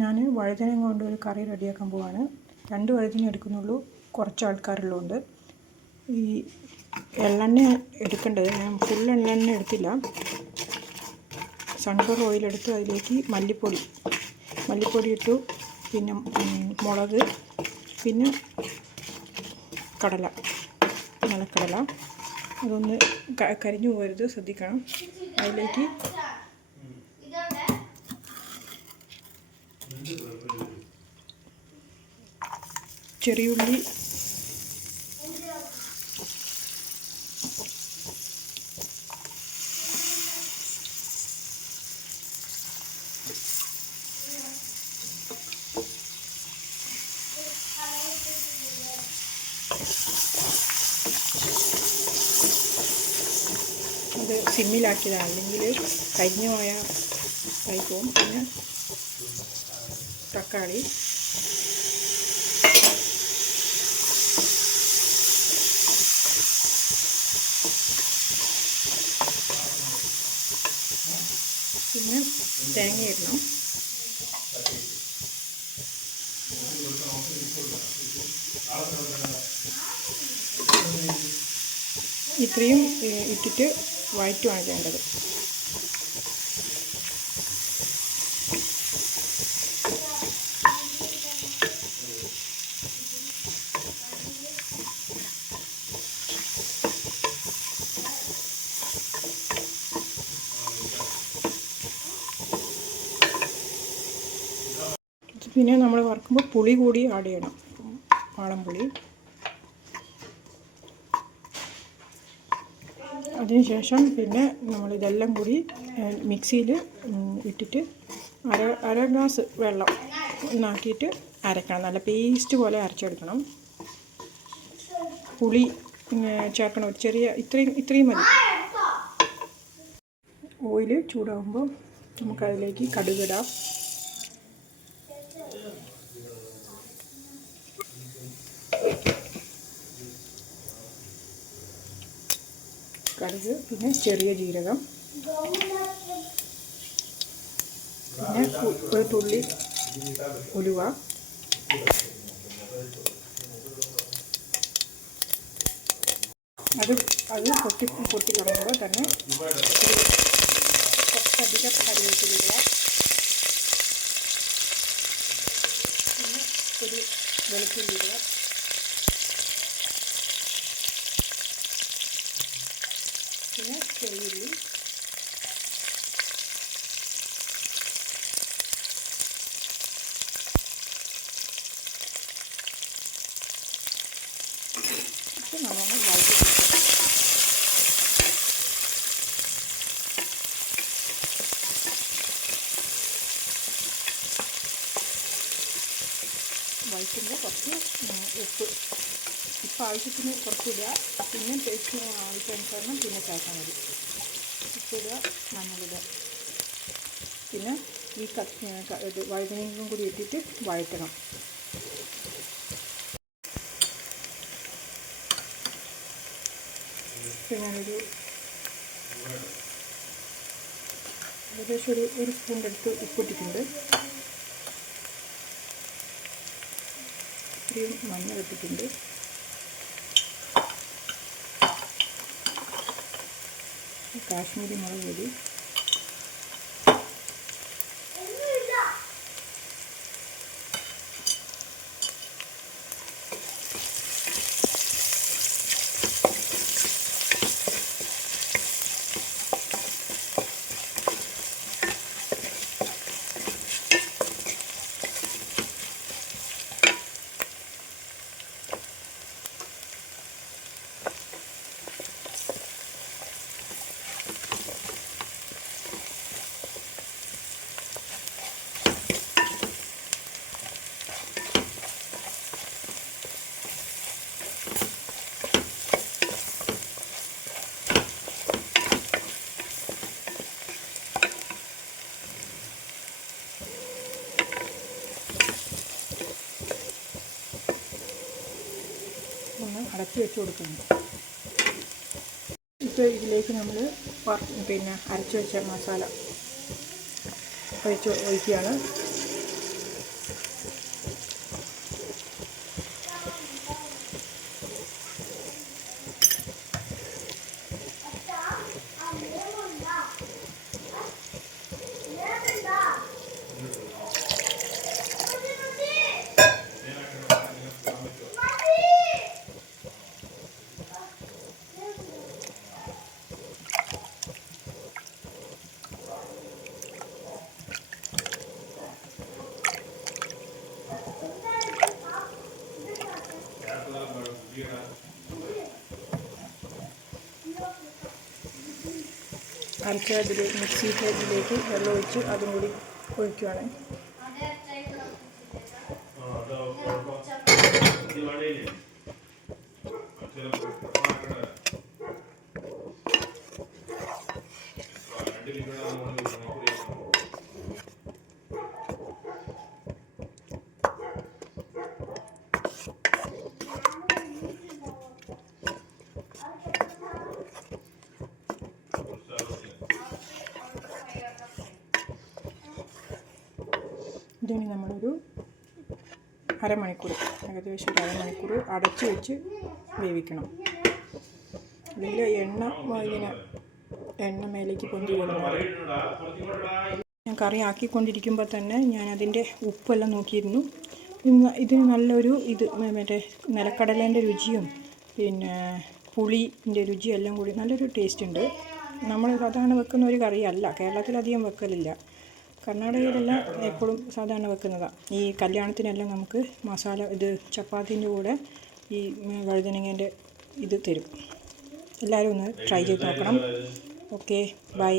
ഞാൻ വഴുതനങ്ങ കൊണ്ട് ഒരു കറി റെഡിയാക്കാൻ പോവാണ്. 2 വഴുതന എടുക്കുന്നുള്ളൂ, കുറച്ച് ആൾക്കാരുള്ളതുകൊണ്ട്. ഈ എള്ളെണ്ണ എടുക്കേണ്ടത്, ഞാൻ ഫുൾ എള്ളെണ്ണ എടുത്തില്ല. സൺഫ്ലവർ ഓയിൽ എടുത്ത് അതിലേക്ക് മല്ലിപ്പൊടി ഇട്ടു, പിന്നെ മുളക്, പിന്നെ നിലക്കടല. അതൊന്ന് കരിഞ്ഞു പോകരുത്, ശ്രദ്ധിക്കണം. അതിലേക്ക് ചെറിയുള്ളി, അത് സിമ്മിലാക്കിയതാണ്, അല്ലെങ്കിൽ കരിഞ്ഞു പോയാൽ പോവും. പിന്നെ തക്കാളി, പിന്നെ തേങ്ങ ഇടണം. ഇത്രയും ഇട്ടിട്ട് വഴറ്റുകയാണ് ചെയ്യേണ്ടത്. പിന്നെ നമ്മൾ വറുക്കുമ്പോൾ പുളി കൂടി ആഡ് ചെയ്യണം, വാളൻപുളി. അതിനുശേഷം പിന്നെ നമ്മളിതെല്ലാം കൂടി മിക്സിയിൽ ഇട്ടിട്ട് അര ഗ്ലാസ് വെള്ളം ഒന്നാക്കിയിട്ട് അരക്കണം. നല്ല പേസ്റ്റ് പോലെ അരച്ചെടുക്കണം. പുളി ചേർക്കണം, ഒരു ചെറിയ ഇത്രയും മതി. ഓയിൽ ചൂടാകുമ്പോൾ നമുക്കതിലേക്ക് കടുകിടാം. കടുക്, പിന്നെ ചെറിയ ജീരകം, പിന്നെ ഒരു തുള്ളി ഉലുവ, അത് പൊട്ടി തുടങ്ങുമ്പോൾ തന്നെ കുറച്ചധികം കറിവേപ്പില, പിന്നെ ഒരു വെളുത്തുള്ളി ഇടുക, പിന്നെ ചെറിയുള്ളി, നല്ലോണം വഴറ്റുമ്പോൾ കുറച്ച് ഉപ്പ്, ഇപ്പം ആവശ്യത്തിന് കുറച്ചിടുക, പിന്നെ ടേസ്റ്റ് ആവശ്യാനുസരണം പിന്നെ ചേർത്താൽ മതി. ഉപ്പിടുക, മഞ്ഞളിടുക, പിന്നെ ഈ വഴുതനങ്ങയും കൂടി ഇട്ടിട്ട് വഴറ്റണം. ഇപ്പം ഞാനൊരു ഏകദേശം ഒരു സ്പൂണിൻ്റെ അടുത്ത് ഉപ്പിട്ടിട്ടുണ്ട്. ഇത്രയും മഞ്ഞൾ ഇട്ടിട്ടുണ്ട്. കാശ്മീരി മുളക് പൊടി, ഒന്ന് അടച്ചു വെച്ച് കൊടുക്കുന്നു. ഇപ്പോൾ ഇതിലേക്ക് നമ്മൾ പിന്നെ അരച്ച് വെച്ച മസാല ഒഴിക്കുകയാണ്. അരച്ച ഇതിലേക്ക് മിക്സിയുടെ ഇതിലേക്ക് വെള്ളം ഒഴിച്ച് അതും കൂടി ഒഴിക്കുകയാണ്. ഇതിന് നമ്മളൊരു അരമണിക്കൂർ, ഏകദേശം ഒരു അരമണിക്കൂർ അടച്ച് വെച്ച് വേവിക്കണം. അല്ലെങ്കിൽ എണ്ണ മേലേക്ക് പൊന്തി വരുന്നത്. ഞാൻ കറി ആക്കിക്കൊണ്ടിരിക്കുമ്പോൾ തന്നെ ഞാൻ അതിൻ്റെ ഉപ്പെല്ലാം നോക്കിയിരുന്നു. ഇതിന് നല്ലൊരു മറ്റേ നിലക്കടലേൻ്റെ രുചിയും പിന്നെ പുളിൻ്റെ രുചിയും എല്ലാം കൂടി നല്ലൊരു ടേസ്റ്റ് ഉണ്ട്. നമ്മൾ സാധാരണ വെക്കുന്ന ഒരു കറിയല്ല, കേരളത്തിലധികം വെക്കലില്ല. കർണാടകയിലെല്ലാം എപ്പോഴും സാധാരണ വെക്കുന്നതാണ്. ഈ കല്യാണത്തിനെല്ലാം നമുക്ക് മസാല ചപ്പാത്തിൻ്റെ കൂടെ ഈ വഴുതനങ്ങേൻ്റെ തരും. എല്ലാവരും ഒന്ന് ട്രൈ ചെയ്ത് നോക്കണം. Okay, by.